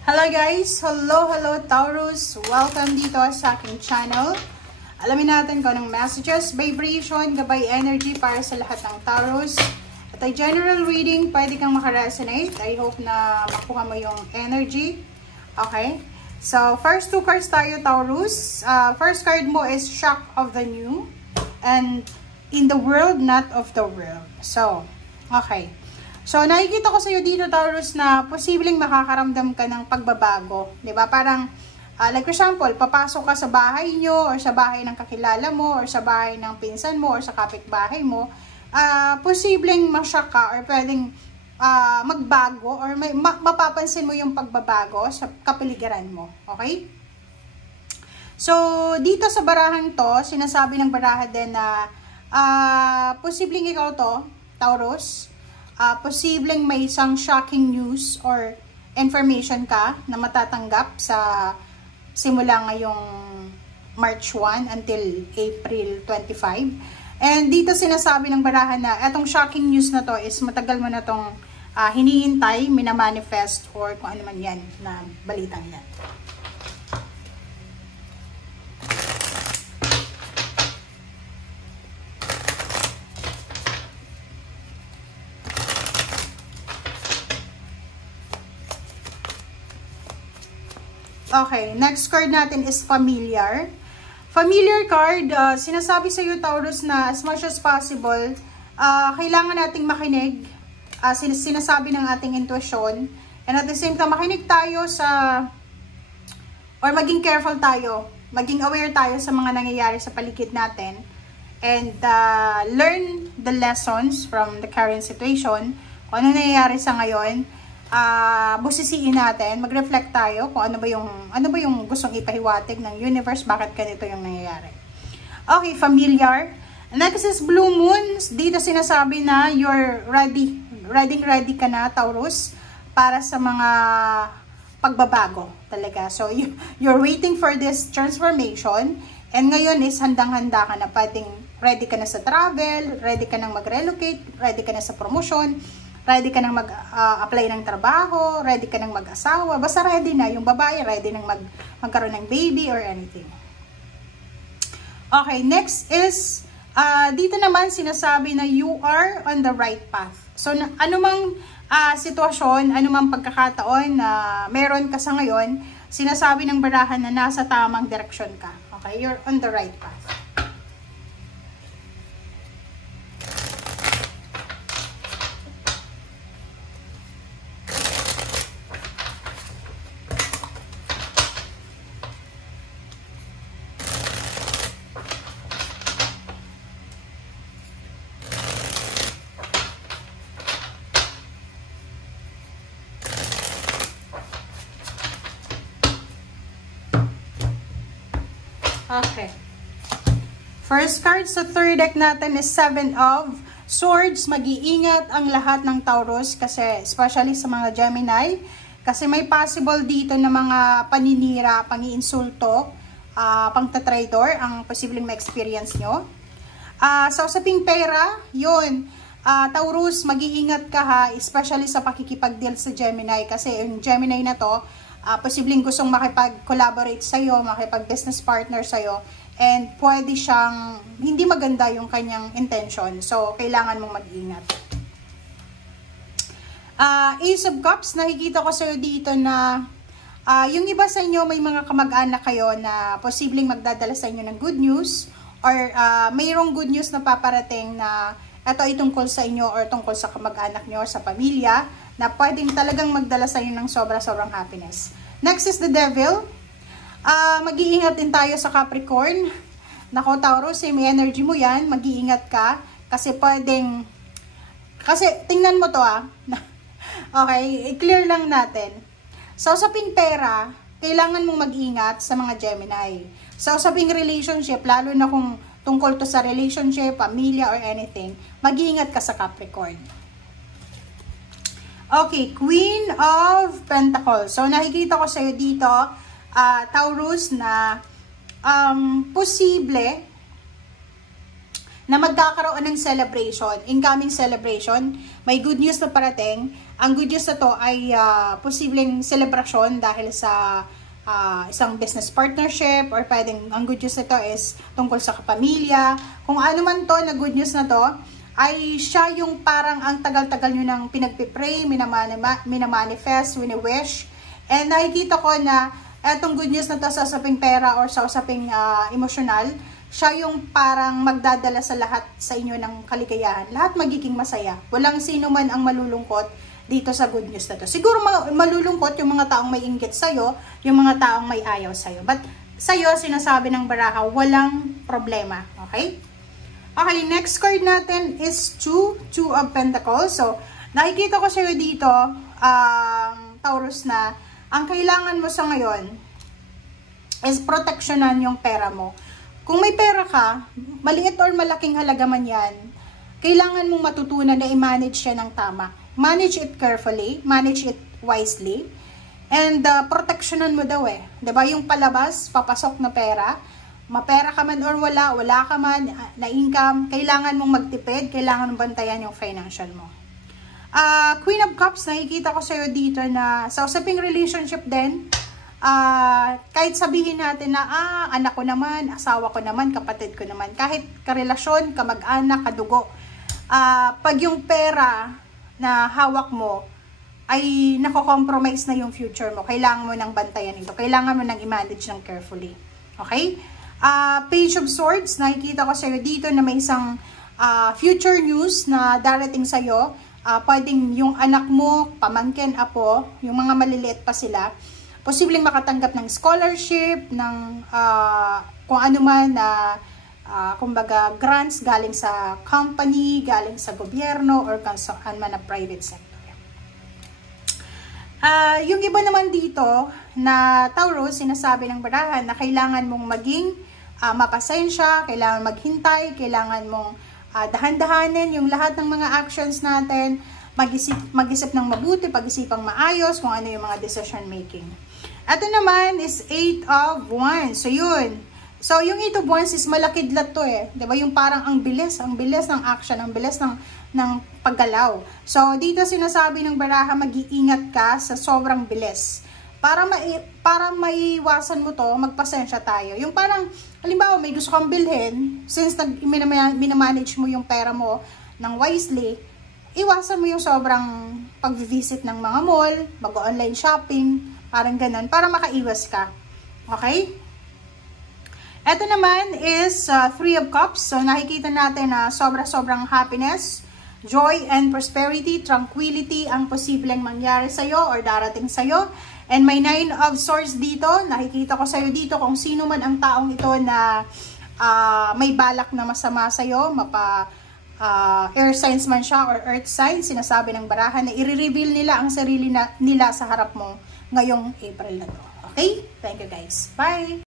Hello guys! Hello Taurus! Welcome dito sa aking channel. Alamin natin kung anong messages, vibration, gabay energy para sa lahat ng Taurus. At ay general reading, pwede kang makaresonate. I hope na makuha mo yung energy. Okay? So, first two cards tayo, Taurus. First card mo is Shock of the New. And in the world, not of the world. So, okay. So, nakikita ko sa iyo dito, Taurus, na posibleng makakaramdam ka ng pagbabago. Diba? Parang, like for example, papasok ka sa bahay nyo, or sa bahay ng kakilala mo, or sa bahay ng pinsan mo, or sa kapitbahay mo. Posibleng masyak ka, or pwedeng magbago, or mapapansin mo yung pagbabago sa kapaligiran mo. Okay? So, dito sa barahan to, sinasabi ng baraha din na posibleng ikaw to, Taurus, posibleng may isang shocking news or information ka na matatanggap sa simula ngayong March 1 until April 25. And dito sinasabi ng barahan na etong shocking news na to is matagal mo na tong hinihintay, minamanifest, or kung ano man yan na balitang yan. Okay, next card natin is familiar. Familiar card, sinasabi sa iyo, Taurus, na as much as possible, kailangan nating makinig, sinasabi ng ating intuition, and at the same time, makinig tayo sa, or maging careful tayo, maging aware tayo sa mga nangyayari sa paligid natin, and learn the lessons from the current situation, kung ano nangyayari sa ngayon, busisiin natin, mag-reflect tayo kung ano ba yung gustong ipahiwatig ng universe, bakit ganito yung nangyayari. Okay, familiar. Next is blue moon. Dito sinasabi na you're ready ka na, Taurus, para sa mga pagbabago talaga. So, you're waiting for this transformation, and ngayon is handang-handa ka na, pwedeng ready ka na sa travel, ready ka nang mag-relocate, ready ka na sa promotion, ready ka nang mag-apply ng trabaho, ready ka nang mag-asawa, basta ready na, yung babae ready nang magkaroon ng baby or anything. Okay, next is, dito naman sinasabi na you are on the right path. So, anumang sitwasyon, anumang pagkakataon na meron ka sa ngayon, sinasabi ng barahan na nasa tamang direksyon ka. Okay, you're on the right path. Okay. First card sa third deck natin is Seven of Swords. Mag-iingat ang lahat ng Taurus kasi especially sa mga Gemini kasi may possible dito na mga paninira, pangiinsulto, pangtatraidor ang posibleng ma-experience nyo. Sa usaping pera, yun. Taurus, mag-iingat ka ha, especially sa pakikipag-deal sa Gemini kasi yung Gemini na to, posibleng gustong makipag-collaborate sa'yo, makipag-business partner sa'yo, and pwede siyang, hindi maganda yung kanyang intention. So, kailangan mong mag-ingat. Ace of Cups, nakikita ko sa'yo dito na yung iba sa inyo, may mga kamag-anak kayo na posibleng magdadala sa inyo ng good news, or mayroong good news na paparating na ito ay tungkol sa inyo or tungkol sa kamag-anak nyo or sa pamilya, na pwedeng talagang magdala sa inyo ng sobra-sobrang happiness. Next is the Devil. Mag-iingat din tayo sa Capricorn. Nako, Taurus, may energy mo yan. Mag-iingat ka. Kasi pwedeng, tingnan mo to Okay, i-clear lang natin. Sa usaping pera, kailangan mong mag-ingat sa mga Gemini. Sa usaping relationship, lalo na kung tungkol to sa relationship, pamilya, or anything, mag-iingat ka sa Capricorn. Okay, Queen of Pentacles. So, nakikita ko sa'yo dito, Taurus, na posible na magkakaroon ng celebration, incoming celebration. May good news na parating. Ang good news na to ay posibleng selebrasyon dahil sa isang business partnership, or pwedeng ang good news na to is tungkol sa kapamilya. Kung ano man to na good news na to, ay siya yung parang ang tagal-tagal nyo nang pinagpipray, minamanifest, wini-wish. And nakikita ko na etong good news na to sa usaping pera or sa usaping emosyonal, siya yung parang magdadala sa lahat sa inyo ng kaligayahan. Lahat magiging masaya. Walang sino man ang malulungkot dito sa good news na to. Siguro malulungkot yung mga taong may inggit sa'yo, yung mga taong may ayaw sa'yo. But sa'yo, sinasabi ng baraha, walang problema. Okay? Okay, next card natin is Two of Pentacles. So, nakikita ko sa'yo dito, Taurus, na ang kailangan mo sa ngayon is proteksyonan yung pera mo. Kung may pera ka, maliit or malaking halaga man yan, kailangan mong matutunan na i-manage siya ng tama. Manage it carefully, manage it wisely, and proteksyonan mo daw eh. Diba? Yung palabas, papasok na pera, mapera ka man or wala ka man na income, kailangan mong magtipid, kailangan mong bantayan yung financial mo. Queen of Cups, nakikita ko sa'yo dito na sa usaping relationship din, kahit sabihin natin na anak ko naman, asawa ko naman, kapatid ko naman, kahit karelasyon, kamag-anak, kadugo, pag yung pera na hawak mo ay nako-compromise na yung future mo, kailangan mo nang bantayan ito, kailangan mo nang i-manage ng carefully. Okay? Page of Swords, nakikita ko sa'yo dito na may isang future news na darating sa'yo. Pwedeng yung anak mo, pamangkin, apo, yung mga maliliit pa sila, posibleng makatanggap ng scholarship, ng kung ano man na kumbaga grants galing sa company, galing sa gobyerno, or saan man na private sector. Yung iba naman dito na Taurus, sinasabi ng barahan na kailangan mong maging mapasensya, kailangan maghintay, kailangan mong dahan-dahanin yung lahat ng mga actions natin, mag-isip ng mabuti, pag-isipang maayos kung ano yung mga decision making. Ito naman is 8 of Wands. So yun. So, yung 8 of Wands is malakidlat to eh. Diba? Yung parang ang bilis ng action, ang bilis ng paggalaw. So, dito sinasabi ng baraha, mag-iingat ka sa sobrang bilis. Para maiwasan mo to, magpasensya tayo. Yung parang, halimbawa, may gusto kang bilhin, since minamanage mo yung pera mo ng wisely, iwasan mo yung sobrang pag-visit ng mga mall, mag-online shopping, parang ganun, para makaiwas ka. Okay? Ito naman is 3 of Cups. So, nakikita natin na sobrang happiness, joy and prosperity, tranquility ang posibleng mangyari sa'yo or darating sa'yo. And may 9 of Swords dito. Nakikita ko sa'yo dito kung sino man ang taong ito na may balak na masama sa'yo, air signs man siya or earth signs, sinasabi ng baraha na i-reveal nila ang sarili nila sa harap mo ngayong April na to. Okay? Thank you guys. Bye!